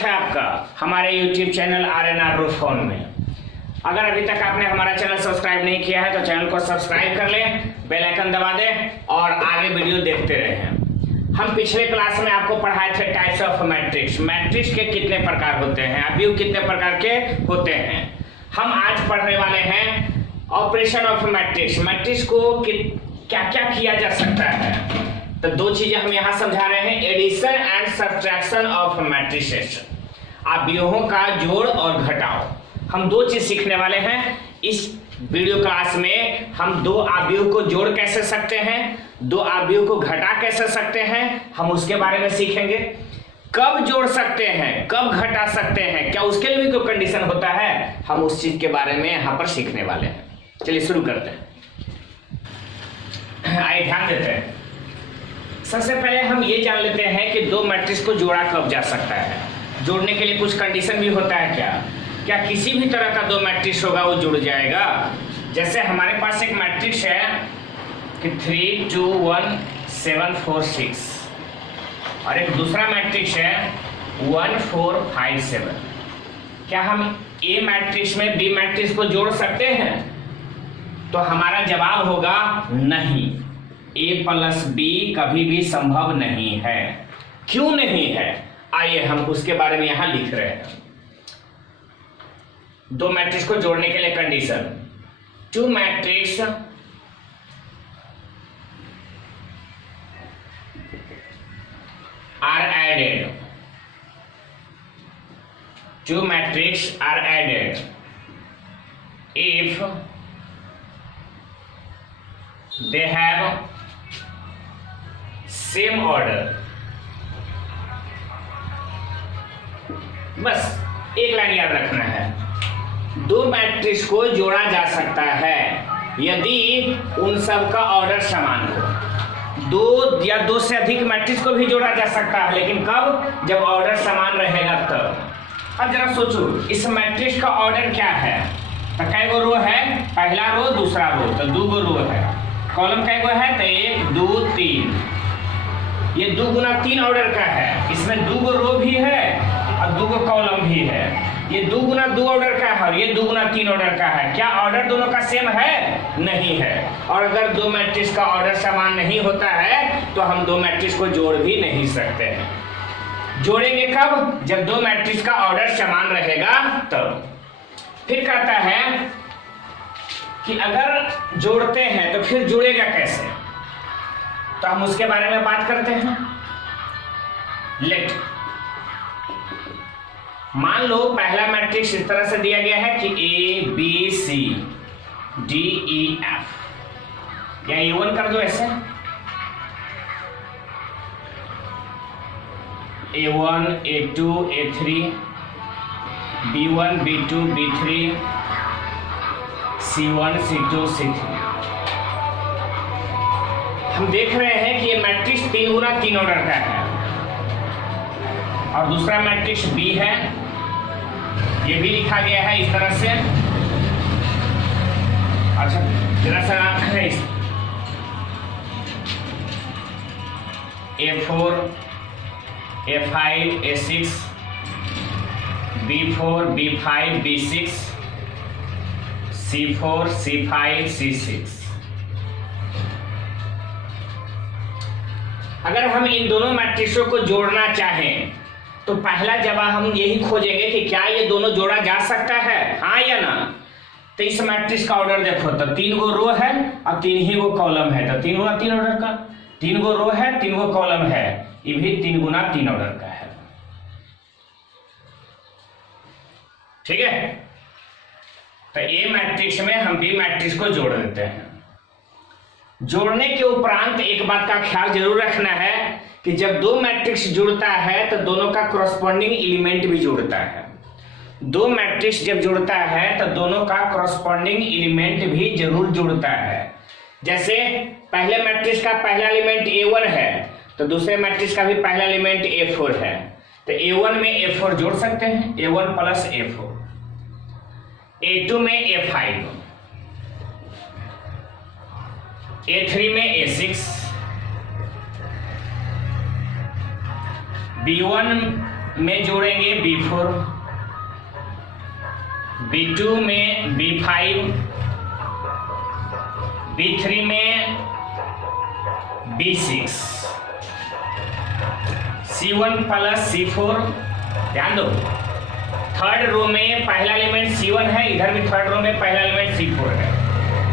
स्वागत है आपका हमारे YouTube channel RNR roof phone में। अगर अभी तक आपने हमारा चैनल सब्सक्राइब नहीं किया है तो चैनल को सब्सक्राइब कर लें, बेल आइकन दबा दें और आगे वीडियो देखते रहें। हम पिछले क्लास में आपको पढ़ाए थे टाइप्स ऑफ मैट्रिक्स। मैट्रिक्स के कितने प्रकार होते हैं, अवयव कितने प्रकार के होते हैं। हम आज पढ़ने वाले हैं ऑपरेशन ऑफ मैट्रिक्स। मैट्रिक्स को क्या क्या किया जा सकता है। तो दो चीजें हम यहाँ समझा रहे हैं, addition and subtraction of matrices, अवयवों का जोड़ और घटाव। हम दो चीज सीखने वाले हैं इस वीडियो क्लास में। हम दो अवयव को जोड़ कैसे सकते हैं, दो अवयव को घटा कैसे सकते हैं, हम उसके बारे में सीखेंगे। कब जोड़ सकते हैं, कब घटा सकते हैं, क्या उसके लिए भी कोई कंडीशन होता है, हम उस चीज के बारे में यहाँ पर सीखने वाले हैं। चलिए शुरू करते हैं। आइए ध्यान देते हैं। सबसे पहले हम ये जान लेते हैं कि दो मैट्रिक्स को जोड़ा कब जा सकता है। जोड़ने के लिए कुछ कंडीशन भी होता है क्या किसी भी तरह का दो मैट्रिक्स होगा वो जुड़ जाएगा। जैसे हमारे पास एक मैट्रिक्स है कि 3 2 1 7 4 6 और एक दूसरा मैट्रिक्स है 1 4 5 7। क्या हम ए मैट्रिक्स में बी मैट्रिक्स को जोड़ सकते हैं? तो हमारा जवाब होगा नहीं, ए प्लस बी कभी भी संभव नहीं है। क्यों नहीं है, आइए हम उसके बारे में यहां लिख रहे हैं। दो मैट्रिक्स को जोड़ने के लिए condition, two matrix are added, two matrix are added if they have same order। बस एक लाइन याद रखना है, दो मैट्रिक्स को जोड़ा जा सकता है यदि उन सब का ऑर्डर समान हो। दो या दो से अधिक मैट्रिक्स को भी जोड़ा जा सकता है, लेकिन कब? जब ऑर्डर समान रहेगा तब। अब जरा सोचो, इस मैट्रिक्स का ऑर्डर क्या है? तो कै गो रो है? पहला रो, दूसरा रो, तो दो गो रो है। कॉलम कै गो है? तो 1 2 3। ये 2 गुना 3 ऑर्डर का है, इसमें 2 गो रो भी है और 2 गो कॉलम भी है। ये 2 गुना 2 ऑर्डर का है और ये 2 गुना 3 ऑर्डर का है। क्या ऑर्डर दोनों का सेम है? नहीं है। और अगर दो मैट्रिक्स का ऑर्डर समान नहीं होता है तो हम दो मैट्रिक्स को जोड़ भी नहीं सकते हैं। जोड़ेंगे कब? जब दो मैट्रिक्स का ऑर्डर समान रहेगा तब। फिर कहता है कि अगर जोड़ते हैं तो फिर जुड़ेगा कैसे, तो हम उसके बारे में बात करते हैं। लेट मान लो पहला मैट्रिक्स इस तरह से दिया गया है कि A B C D E F, या A1 कर दो ऐसे, A1 A2 A3 B1 B2 B3 C1 C2 C3। हम देख रहे हैं कि ये मैट्रिक्स 3 गुना 3 ऑर्डर का है और दूसरा मैट्रिक्स B है, ये भी लिखा गया है इस तरह से। अच्छा जरा सा A4 A5 A6 B4 B5 B6 C4 C5 C6। अगर हम इन दोनों मैट्रिक्सों को जोड़ना चाहें तो पहला जवाब हम यही खोजेंगे कि क्या ये दोनों जोड़ा जा सकता है, हाँ या ना। तो इस मैट्रिक्स का ऑर्डर देखो तो 3 गो रो है और 3 ही गो कॉलम है, तो 3 गुना 3 ऑर्डर का। 3 गो रो है, 3 गो कॉलम है, ये भी 3 गुना 3 ऑर्डर का है। ठीक है, तो ए मैट्रिक्स में हम बी मैट्रिक्स को जोड़ देते हैं। जोड़ने के उपरांत एक बात का ख्याल जरूर रखना है कि जब दो मैट्रिक्स जुड़ता है तो दोनों का कॉरस्पॉन्डिंग एलिमेंट भी जुड़ता है। दो मैट्रिक्स जब जुड़ता है तो दोनों का कॉरस्पॉन्डिंग एलिमेंट भी जरूर जुड़ता है। जैसे पहले मैट्रिक्स का पहला एलिमेंट A1 है तो दूसरे मैट्रिक्स का भी पहला एलिमेंट A4 है, तो A1 में A4 जोड़ सकते हैं, A1 प्लस A4। A2 में A5, A3 में A6, B1 में जोड़ेंगे B4, B2 में B5, B3 में B6, C1 प्लस C4। ध्यान दो, थर्ड रो में पहला एलिमेंट C1 है, इधर भी थर्ड रो में पहला एलिमेंट C4 है।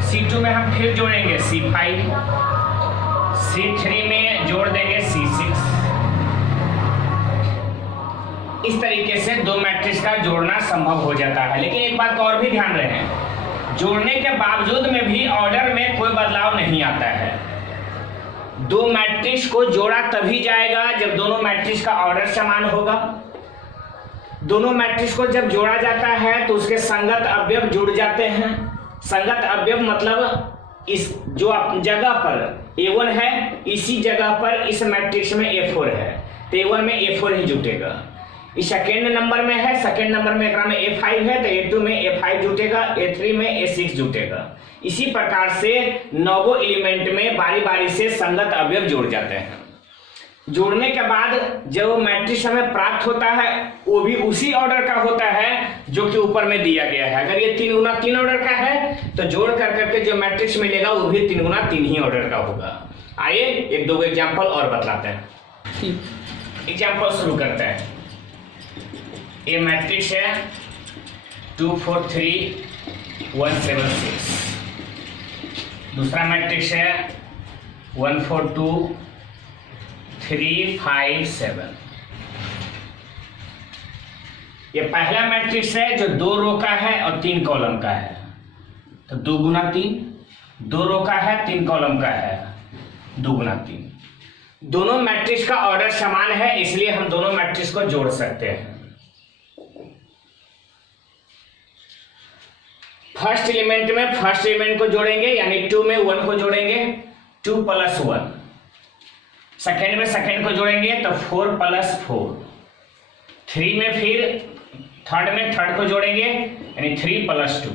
C2 में हम फिर जोड़ेंगे C5, C3 में जोड़ देंगे C6। इस तरीके से दो मैट्रिक्स का जोड़ना संभव हो जाता है। लेकिन एक बात और भी ध्यान रखें, जोड़ने के बावजूद में भी ऑर्डर में कोई बदलाव नहीं आता है। दो मैट्रिक्स को जोड़ा तभी जाएगा जब दोनों मैट्रिक्स का ऑर्डर समान होगा। दोनों मैट्रिक्स को जब जोड़ा जाता है तो उसके संगत अवयव जुड़ जाते हैं। संगत अवयव मतलब इस जो जगह पर A1 है, इसी जगह पर इस मैट्रिक्स में A4 है, तो A1 में A4 ही जुटेगा। इस सेकेंड नंबर में है, सेकेंड नंबर में एकरा में A5 है, तो A2 में A5 जुटेगा, A3 में A6 जुटेगा। इसी प्रकार से नौगो एलिमेंट में बारी बारी से संगत अवयव जुड़ जाते हैं। जोड़ने के बाद जो मैट्रिक्स हमें प्राप्त होता है वो भी उसी ऑर्डर का होता है जो कि ऊपर में दिया गया है। अगर ये 3 गुना 3 ऑर्डर का है तो जोड़ कर करके जो मैट्रिक्स मिलेगा वो भी 3 गुना 3 ही ऑर्डर का होगा। आइए एक दो एग्जांपल और बतलाते हैं। एग्जांपल शुरू करते हैं। ये मैट्रिक्स है 2 4 3 1 7 6। दूसरा मैट्रिक्स है 1 4 2 3 5 7। ये पहला मैट्रिक्स है जो 2 रो का है और 3 कॉलम का है, तो 2 गुना 3। 2 रो का है, 3 कॉलम का है, 2 गुना 3। दोनों मैट्रिक्स का ऑर्डर समान है, इसलिए हम दोनों मैट्रिक्स को जोड़ सकते हैं। फर्स्ट एलिमेंट में फर्स्ट एलिमेंट को जोड़ेंगे, यानी 2 में 1 को जोड़ेंगे, 2 + 1। सेकेंड में सेकेंड को जोड़ेंगे तो 4 + 4। 3 में फिर थर्ड में थर्ड को जोड़ेंगे, यानी 3 + 2।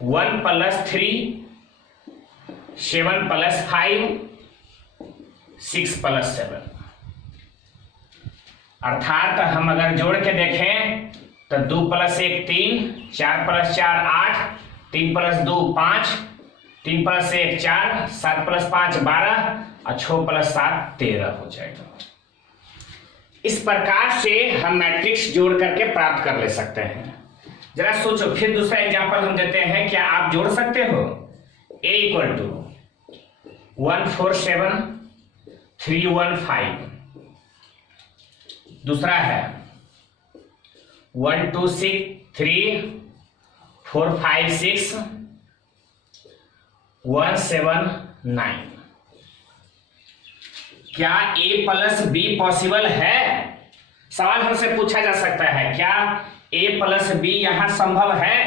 1 + 3, 7 + 5, 6 + 7। अर्थात हम अगर जोड़ के देखें तो 2 + 1 3, 4 + 4 8, 3 + 2 5, 3 + 1 4, 7 + 5 12 और 6 + 7 13 हो जाएगा। इस प्रकार से हम मैट्रिक्स जोड़ करके प्राप्त कर ले सकते हैं। जरा सोचो, फिर दूसरा एग्जांपल हम देते हैं। क्या आप जोड़ सकते हो? A = 1 4 7 3 1 5। दूसरा है 1 2 6 3 4 5 6 1 7 9। क्या A + B पॉसिबल है? सवाल हमसे पूछा जा सकता है, क्या A + B यहां संभव है?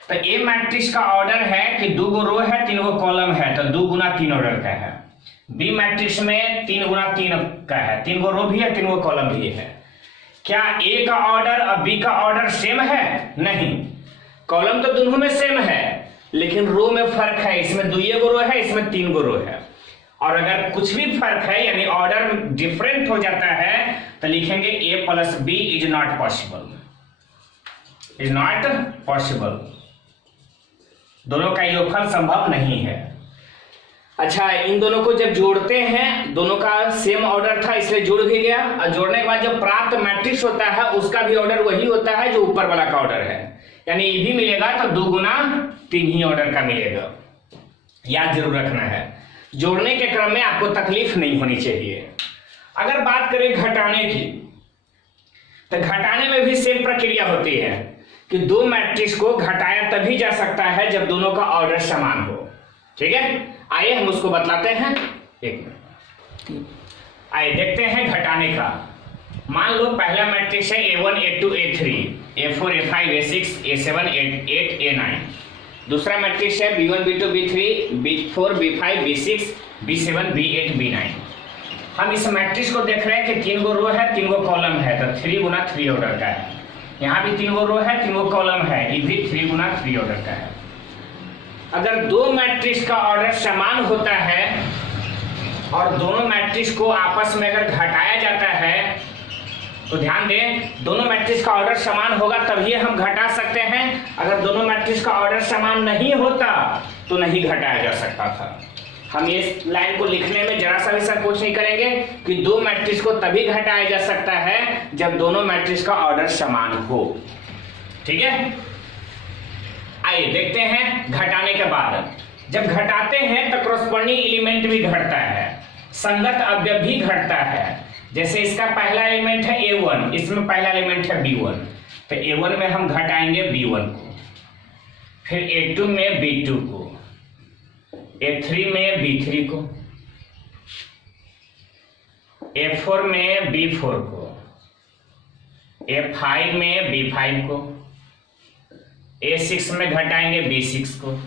तो A मैट्रिक्स का ऑर्डर है कि 2 गो रो है, 3 गो कॉलम है, तो 2 गुना 3 ऑर्डर का है। B मैट्रिक्स में 3 गुना 3 का है, 3 गो रो भी है, 3 गो कॉलम भी है। क्या A का ऑर्डर और B का ऑर्डर सेम है? नहीं, कॉलम तो दोनों में सेम है, लेकिन रो में फर्क है। इसमें 2 गो रो है, इसमें 3 गो रो है। और अगर कुछ भी फर्क है, यानी ऑर्डर डिफरेंट हो जाता है, तो लिखेंगे A + B is not possible. Is not possible, दोनों का योगफल संभव नहीं है। अच्छा, इन दोनों को जब जोड़ते हैं, दोनों का सेम ऑर्डर था इसलिए जुड़ भी गया, और जोड़ने के बाद जो प्राप्त मैट्रिक्स होता है उसका भी ऑर्डर वही होता है जो ऊपर वाला का ऑर्डर है, यानी ये भी मिलेगा तो 2 गुना 3 ही ऑर्डर का मिलेगा। याद जरूर रखना है, जोड़ने के क्रम में आपको तकलीफ नहीं होनी चाहिए। अगर बात करें घटाने की, तो घटाने में भी सेम प्रक्रिया होती है कि 2 मैट्रिक्स को घटाया तभी जा सकता है जब दोनों का ऑर्डर समान हो। ठीक है, आइए हम उसको बतलाते हैं। एक मिनट, आइए देखते हैं घटाने का। मान लो पहला मैट्रिक्स है A1 A2 A3 A4 A5 A6 A7 A8 A9। दूसरा मैट्रिक्स है B1 B2 B3 B4 B5 B6 B7 B8 B9। हम इस मैट्रिक्स को देख रहे हैं कि 3 गो रो है, 3 गो कॉलम है, तो 3 गुना 3 ऑर्डर का है। यहाँ भी 3 गो रो है, 3 गो कॉलम है, ये भी 3 गुना 3 ऑर्डर का है। अगर 2 मैट्रिक्स का ऑर्डर समान होता है और दोनों मैट्रिक्स को आपस में अगर घटाया जाता है तो ध्यान दें, दोनों मैट्रिक्स का ऑर्डर समान होगा तभी हम घटा सकते हैं। अगर दोनों मैट्रिक्स का ऑर्डर समान नहीं होता तो नहीं घटाया जा सकता था। हम इस लाइन को लिखने में जरा सा भी संकोच नहीं करेंगे कि दो मैट्रिक्स को तभी घटाया जा सकता है जब दोनों मैट्रिक्स का ऑर्डर समान हो। ठीक है, आइए देखते हैं घटाने के बाद। जब घटाते हैं तो कॉरस्पॉन्डिंग एलिमेंट भी घटता है, संगत अवयव भी घटता है। जैसे इसका पहला एलिमेंट है A1, इसमें पहला एलिमेंट है B1, तो A1 में हम घटाएंगे B1 को, फिर A2 में B2 को, A3 में B3 को, A4 में B4 को, A5 में B5 को, A6 में घटाएंगे B6 को,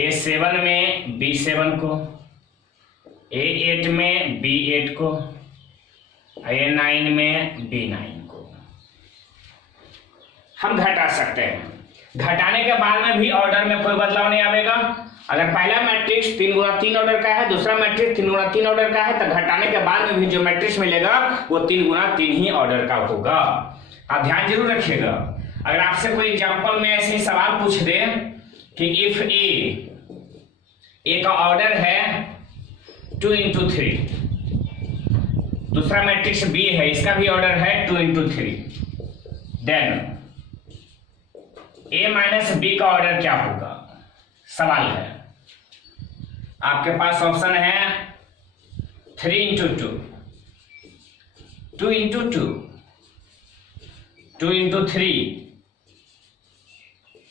A7 में B7 को, A8 में B8 को, A9 में B9 को हम घटा सकते हैं। घटाने के बाद में भी ऑर्डर में कोई बदलाव नहीं आएगा। अगर पहला मैट्रिक्स 3 गुणा 3 ऑर्डर का है, दूसरा मैट्रिक्स 3 गुणा 3 ऑर्डर का है, तो घटाने के बाद में भी जो मैट्रिक्स मिलेगा वो 3 गुणा 3 ही ऑर्डर का होगा। आप ध्यान जरूर रखिएगा। अगर आपसे कोई एग्जांपल में ऐसे ही सवाल पूछ दे कि इफ ए का ऑर्डर है 2 into 3, दूसरा मैट्रिक्स B है, इसका भी ऑर्डर है 2 into 3, then A minus B का ऑर्डर क्या होगा, सवाल है। आपके पास ऑप्शन है 3 into 2, 2 into 2, 2 into 3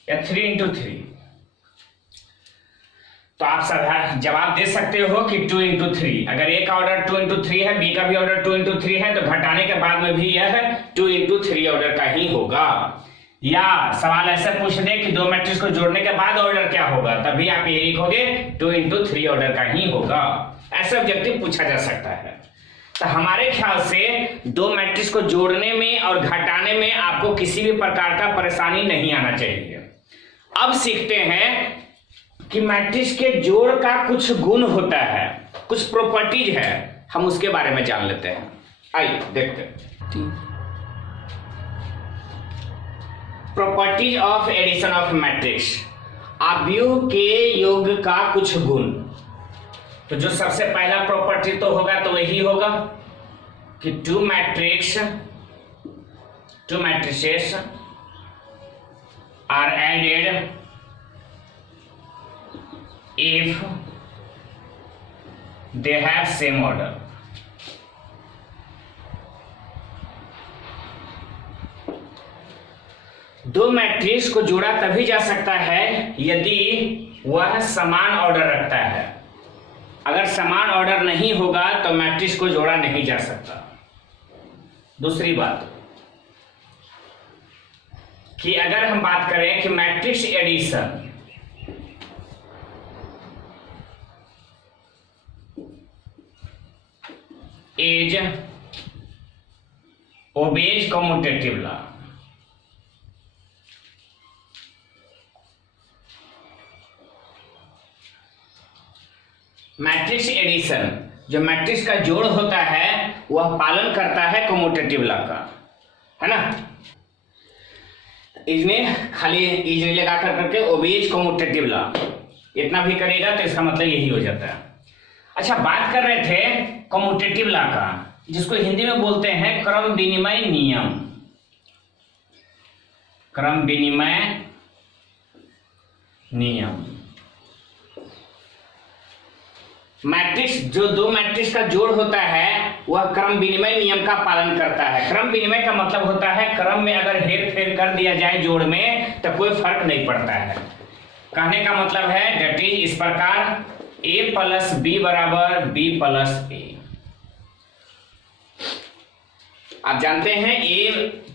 या 3 into 3। तो आप सब जवाब दे सकते हो कि 2 into 3। अगर A का ऑर्डर 2 into 3 है, B का भी ऑर्डर 2 into 3 है, तो घटाने के बाद में भी यह 2 into 3 ऑर्डर का ही होगा। या सवाल ऐसे पूछ दे कि दो मैट्रिक्स को जोड़ने के बाद ऑर्डर क्या होगा, तभी आप ये लिखोगे 2 into 3 ऑर्डर का ही होगा। ऐसा ऑब्जेक्टिव पूछा जा सकता है। तो हमारे ख्याल से दो मैट्रिक्स को जोड़ने में और घटाने में आपको किसी भी प्रकार का परेशानी नहीं आना चाहिए। अब सीखते हैं कि मैट्रिक्स के जोड़ का कुछ गुण होता है, कुछ प्रॉपर्टीज है, हम उसके बारे में जान लेते हैं। आइए देखते हैं। Properties of addition of matrix, अवयव के योग का कुछ गुण। तो जो सबसे पहला प्रॉपर्टी तो होगा तो वही होगा कि two matrices are added if they have same order। दो मैट्रिक्स को जोड़ा तभी जा सकता है यदि वह समान ऑर्डर रखता है। अगर समान ऑर्डर नहीं होगा तो मैट्रिक्स को जोड़ा नहीं जा सकता। दूसरी बात कि अगर हम बात करें कि matrix addition is obeys commutative law। Matrix addition, जो मैट्रिक्स का जोड़ होता है वह पालन करता है कम्यूटेटिव लॉ का, है ना। इसमें खाली इज लगा करके ओबेज कम्यूटेटिव लॉ, इतना भी करेगा तो इसका मतलब यही हो जाता है। अच्छा, बात कर रहे थे कम्यूटेटिव लॉ का, जिसको हिंदी में बोलते हैं क्रम विनिमय नियम। क्रम विनिमय नियम मैट्रिक्स, जो दो मैट्रिक्स का जोड़ होता है वह क्रम विनिमय नियम का पालन करता है। क्रम विनिमय का मतलब होता है क्रम में अगर हेर फेर कर दिया जाए जोड़ में तो कोई फर्क नहीं पड़ता है। कहने का मतलब है डेट इज इस प्रकार A प्लस बी बराबर B प्लस A। आप जानते हैं A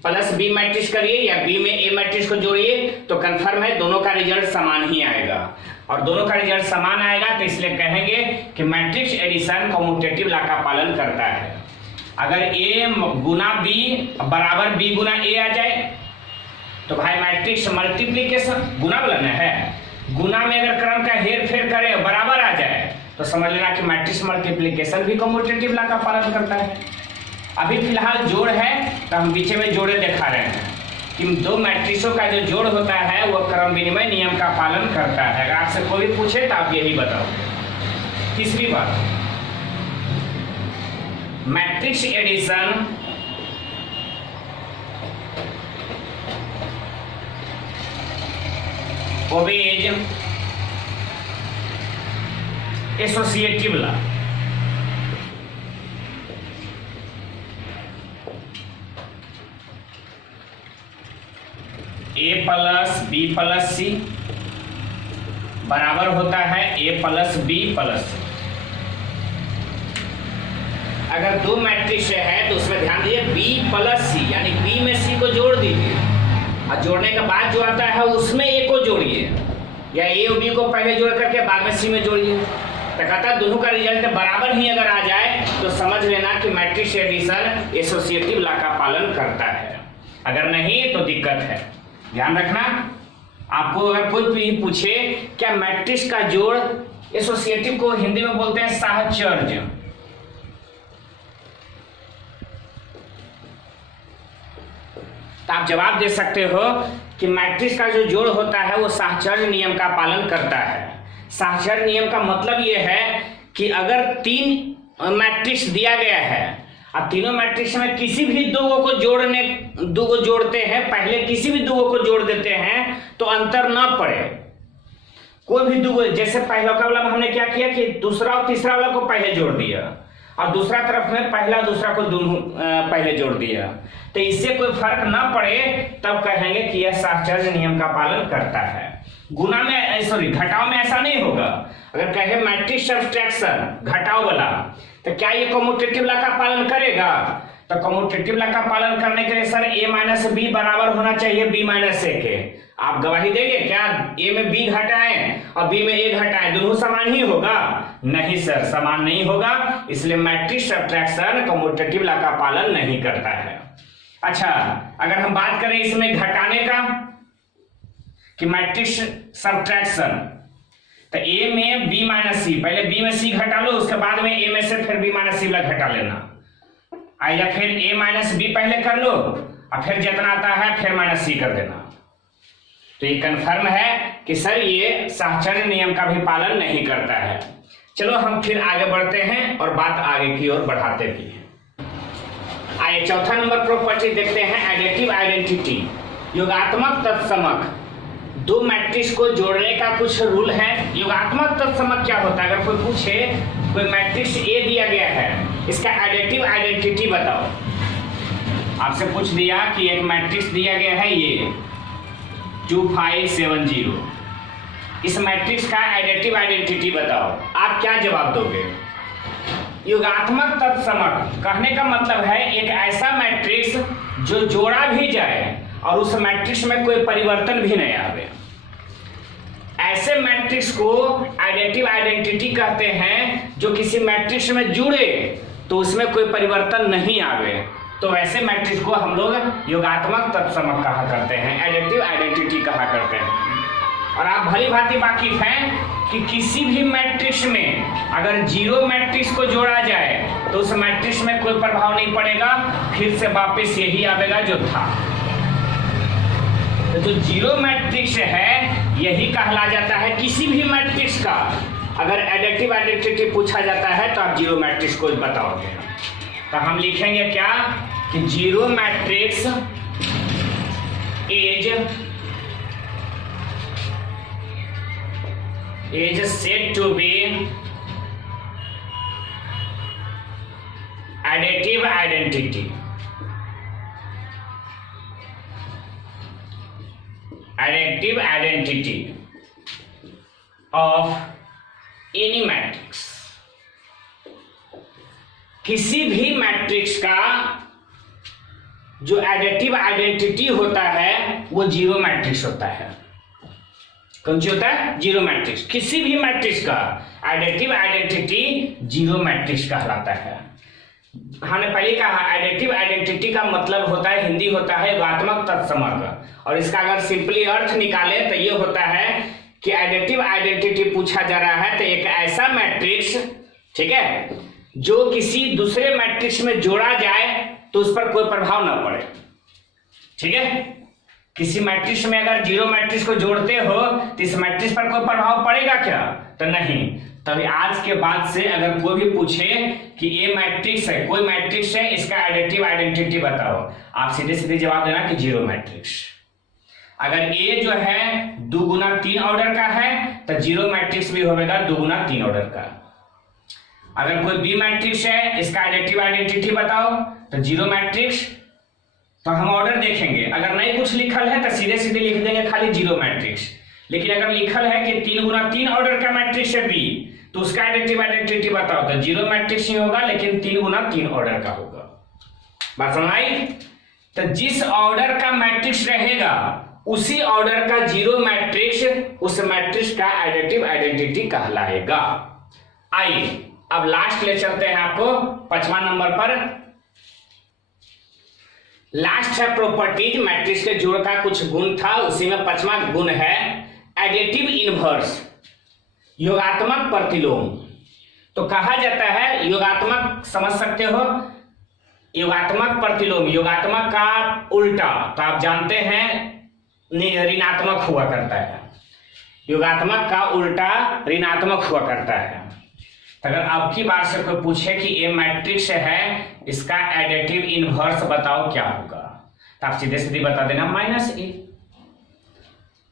प्लस B मैट्रिक्स करिए या B में A मैट्रिक्स को जोड़िए तो कंफर्म है दोनों का रिजल्ट समान ही आएगा, और दोनों का रिजल्ट समान आएगा तो इसलिए कहेंगे कि मैट्रिक्स एडिशन कम्यूटेटिव लॉ का पालन करता है। अगर A गुना B बराबर B गुना A आ जाए तो भाई मैट्रिक्स मल्टीप्लीकेशन गुना बनाना है, गुना में अगर क्रम का हेर फेर करे बराबर आ जाए तो समझ लेना कि मैट्रिक्स मल्टीप्लीकेशन भी कम्यूटेटिव लॉ का पालन करता है। अभी फिलहाल जोड़ है तो हम पीछे में जोड़े दिखा रहे हैं कि दो मैट्रिक्सों का जो जोड़ होता है वो क्रम विनिमय नियम का पालन करता है। अगर आपसे कोई भी पूछे तो आप यही बताओ। तीसरी बात, matrix addition obeys associative law. A plus B plus C बराबर होता है A plus B plus C. अगर दो मैट्रिक्स है तो उसमें ध्यान दीजिए बी प्लस सी, यानी बी में सी को जोड़ दीजिए और जोड़ने के बाद जो आता है उसमें ए को जोड़िए, या ए और बी को पहले जोड़ करके बाद में सी में जोड़िए। तो कहता है दोनों का रिजल्ट बराबर ही अगर आ जाए तो समझ लेना कि मैट्रिक्स एडिशन एसोसिएटिव लॉ का पालन करता है, अगर नहीं तो दिक्कत है। ध्यान रखना, आपको अगर कोई भी पूछे क्या मैट्रिक्स का जोड़, एसोसिएटिव को हिंदी में बोलते हैं साहचर्य, तो आप जवाब दे सकते हो कि मैट्रिक्स का जो जोड़ होता है वो साहचर्य नियम का पालन करता है। साहचर्य नियम का मतलब ये है कि अगर तीन मैट्रिक्स दिया गया है, अब तीनों मैट्रिक्स में किसी भी दो को जोड़ते हैं, पहले किसी भी दो को जोड़ देते हैं तो अंतर ना पड़े। कोई भी दो, जैसे पहला का वाला हमने क्या किया कि दूसरा और तीसरा वाला को पहले जोड़ दिया और दूसरा तरफ में पहला दूसरा को दोनों पहले जोड़ दिया, तो इससे कोई फर्क ना पड़े तब कहेंगे कि यह साहचर्य नियम का पालन करता है। गुना में घटाव में ऐसा नहीं होगा। अगर कहे मैट्रिक्स सब्ट्रैक्शन घटाव वाला, तो क्या ये कम्यूटेटिव लॉ का पालन करेगा? तो कम्यूटेटिव लॉ का पालन करने के लिए सर a माइनस बी बराबर होना चाहिए b माइनस ए के। आप गवाही देंगे क्या a में b घटाएं और b में a घटाएं दोनों समान ही होगा? नहीं सर, समान नहीं होगा, इसलिए मैट्रिक्स सब्ट्रैक्शन कम्यूटेटिव लॉ का पालन नहीं करता है। अच्छा, अगर हम बात करें इसमें घटाने का कि मैट्रिक्स सब्ट्रैक्शन, तो a में b माइनस सी, पहले b में c घटा लो, उसके बाद में a में से फिर b माइनस सी वाला घटा लेना, या फिर a माइनस बी पहले कर लो और फिर जितना आता है फिर माइनस सी कर देना। तो ये कन्फर्म है कि सर ये साहचर्य नियम का भी पालन नहीं करता है। चलो हम फिर आगे बढ़ते हैं और बात आगे की ओर बढ़ाते भी हैं। आइए चौथा नंबर प्रॉपर्टी देखते हैं, एडिटिव आइडेंटिटी, योगात्मक तत्समक। दो मैट्रिक्स को जोड़ने का कुछ रूल है। योगात्मक तत्समक क्या होता है? अगर कोई पूछे कोई मैट्रिक्स ए दिया गया है, इसका एडिटिव आइडेंटिटी बताओ। आपसे पूछ दिया कि एक मैट्रिक्स दिया गया है ये 2570, इस मैट्रिक्स का एडिटिव आइडेंटिटी बताओ। आप क्या जवाब दोगे? योगात्मक तत्समक कहने का मतलब है एक ऐसा मैट्रिक्स जो जोड़ा भी जाए और उस मैट्रिक्स में कोई परिवर्तन भी नहीं आवे। ऐसे मैट्रिक्स को एडिटिव आइडेंटिटी कहते हैं जो किसी मैट्रिक्स में जुड़े तो उसमें कोई परिवर्तन नहीं आवे, तो वैसे मैट्रिक्स को हम लोग योगात्मक तत्समक कहा करते हैं, एडिटिव आइडेंटिटी कहा करते हैं। और आप भली भांति वाकिफ हैं कि किसी भी मैट्रिक्स में अगर जीरो मैट्रिक्स को जोड़ा जाए तो उस मैट्रिक्स में कोई प्रभाव नहीं पड़ेगा, फिर से वापस यही आवेगा जो था। तो जो जीरो मैट्रिक्स है यही कहला जाता है किसी भी मैट्रिक्स का। अगर एडिटिव आइडेंटिटी पूछा जाता है तो आप जीरो मैट्रिक्स को बताओगे। तो हम लिखेंगे क्या कि zero matrix is said to be additive identity. Additive identity of any matrix. किसी भी मैट्रिक्स का जो एडिटिव आइडेंटिटी होता है वो जीरो मैट्रिक्स होता है। कौन सी होता है? Zero matrix. किसी भी मैट्रिक्स का एडिटिव आइडेंटिटी जीरो मैट्रिक्स कहलाता है। हमने पहले कहा एडिटिव आइडेंटिटी का मतलब होता है, हिंदी होता है योगात्मक तत्समक, और इसका अगर सिंपली अर्थ निकाले तो ये होता है कि एडिटिव आइडेंटिटी पूछा जा रहा है तो एक ऐसा मैट्रिक्स, ठीक है, जो किसी दूसरे मैट्रिक्स में जोड़ा जाए तो उस पर कोई प्रभाव न पड़े। ठीक है, किसी मैट्रिक्स में अगर जीरो मैट्रिक्स को जोड़ते हो तो इस मैट्रिक्स पर कोई प्रभाव पड़ेगा क्या? तो नहीं। तभी आज के बाद से अगर कोई भी पूछे कि ये मैट्रिक्स है, कोई मैट्रिक्स है, इसका एडिटिव आइडेंटिटी बताओ, आप सीधे सीधे जवाब देना कि जीरो मैट्रिक्स। अगर ए जो है 2 गुना 3 ऑर्डर का है तो जीरो मैट्रिक्स भी होगा 2 गुना 3 ऑर्डर का। अगर कोई बी मैट्रिक्स है, इसका एडिटिव आइडेंटिटी बताओ, तो जीरो मैट्रिक्स। तो हम ऑर्डर देखेंगे, अगर नहीं कुछ लिखल है तो सीधे सीधे लिख देंगे खाली जीरो मैट्रिक्स। लेकिन अगर लिखल है कि 3 गुना 3 ऑर्डर का मैट्रिक्स है बी, तो उसका एडिटिव आइडेंटिटी बताओ, तो जीरो मैट्रिक्स ही होगा लेकिन 3 गुना 3 ऑर्डर का होगा। बात समझ आई? तो जिस ऑर्डर का मैट्रिक्स रहेगा उसी ऑर्डर का जीरो मैट्रिक्स उस मैट्रिक्स का एडिटिव आइडेंटिटी कहलाएगा। आइए अब लास्ट ले चलते हैं आपको 5वां नंबर पर। लास्ट है प्रॉपर्टीज, मैट्रिक्स के जोड़ का कुछ गुण था, उसी में 5वां गुण है एडिटिव इनवर्स, योगात्मक प्रतिलोम। तो कहा जाता है योगात्मक, समझ सकते हो, योगात्मक प्रतिलोम, योगात्मक का उल्टा तो आप जानते हैं ऋणात्मक हुआ करता है, योगात्मक का उल्टा ऋणात्मक हुआ करता है। अगर अब की बार से कोई पूछे कि ये मैट्रिक्स है, इसका एडिटिव इनवर्स बताओ क्या होगा, तो आप सीधे सीधे बता देना माइनस ए।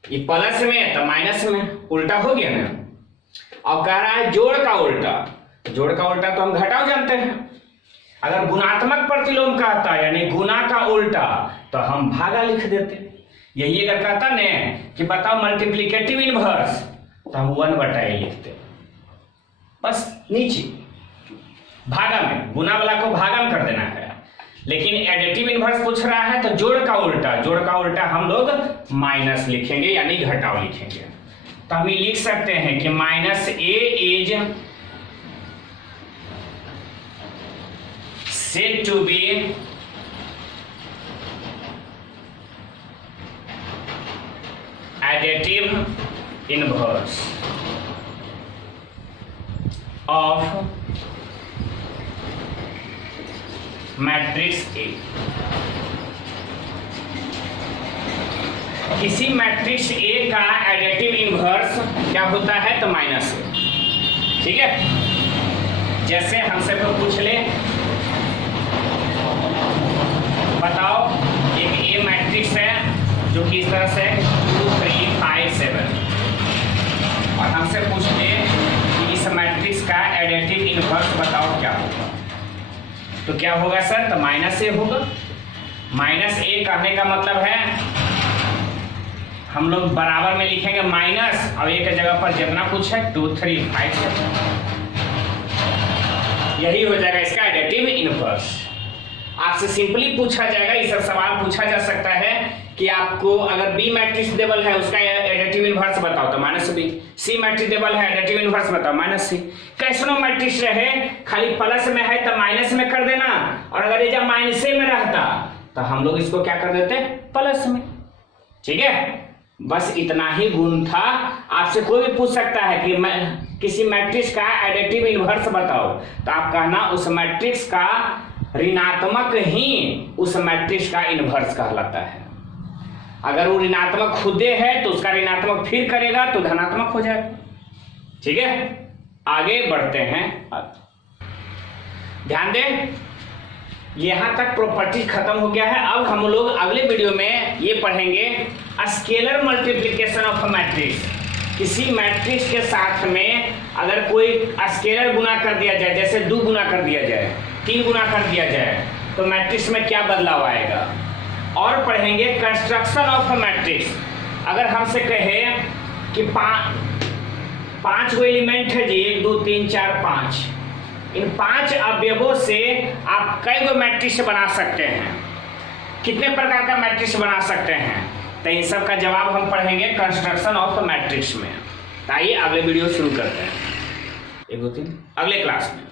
ये प्लस में तो माइनस में, उल्टा हो गया ना। अब कह रहा है जोड़ का उल्टा, जोड़ का उल्टा तो हम घटाव जानते हैं। अगर गुणात्मक प्रतिलोम कहता यानी गुना का उल्टा तो हम भागा लिख देते। यही अगर कहता ने कि बताओ मल्टीप्लिकेटिव इनवर्स, तो हम 1/a लिखते, बस नीचे भागा में, गुना वाला को भागा में कर देना है। लेकिन एडिटिव इनवर्स पूछ रहा है तो जोड़ का उल्टा, जोड़ का उल्टा हम लोग माइनस लिखेंगे यानी घटाव लिखेंगे। तो हम ये लिख सकते हैं कि minus A is said to be additive inverse of matrix A। किसी मैट्रिक्स A का एडिटिव इनवर्स क्या होता है तो माइनस A। ठीक है, जैसे हमसे कोई पूछ ले बताओ एक A मैट्रिक्स है जो कि इस तरह से 2 3 5 7, और हमसे पूछ ले कि इस मैट्रिक्स का एडिटिव इनवर्स बताओ क्या होगा, तो क्या होगा सर, तो माइनस ए होगा। माइनस ए कहने का मतलब है हम लोग बराबर में लिखेंगे माइनस, और एक जगह पर जितना कुछ है 2 3 5 7, यही हो जाएगा इसका एडिटिव इनवर्स। आपसे सिंपली पूछा जाएगा, इस सवाल पूछा जा सकता है कि आपको अगर बी मैट्रिक्स देबल है उसका एडिटिव इनवर्स बताओ तो माइनस बी, सी मैट्रिक्स देबल है एडिटिव इनवर्स बताओ माइनस सी। कैसनो मैट्रिक्स रहे खाली प्लस में है तो माइनस में कर देना, और अगर ये जब माइनस में रहता तो हम लोग इसको क्या कर देते प्लस में। ठीक है, बस इतना ही गुण था। आपसे कोई भी पूछ सकता है कि किसी मैट्रिक्स का एडिटिव इनवर्स बताओ, तो आप कहना उस मैट्रिक्स का ऋणात्मक ही उस मैट्रिक्स का इनवर्स कहलाता है। अगर वो ऋणात्मक खुदे है तो उसका ऋणात्मक फिर करेगा तो धनात्मक हो जाएगा। ठीक है, आगे बढ़ते हैं। ध्यान दें, यहां तक प्रॉपर्टी खत्म हो गया है। अब हम लोग अगले वीडियो में ये पढ़ेंगे स्केलर मल्टीप्लिकेशन ऑफ मैट्रिक्स। किसी मैट्रिक्स के साथ में अगर कोई स्केलर गुना कर दिया जाए, जैसे 2 गुना कर दिया जाए, 3 गुना कर दिया जाए, तो मैट्रिक्स में क्या बदलाव आएगा। और पढ़ेंगे कंस्ट्रक्शन ऑफ मैट्रिक्स। अगर हमसे कहे कि 5 गो एलिमेंट है जी, 1 2 3 4 5, इन 5 अवयवों से आप कई गो मैट्रिक्स बना सकते हैं, कितने प्रकार का मैट्रिक्स बना सकते हैं, तो इन सब का जवाब हम पढ़ेंगे कंस्ट्रक्शन ऑफ मैट्रिक्स में। आइए अगले वीडियो शुरू करते हैं, 1 2 3 अगले क्लास में।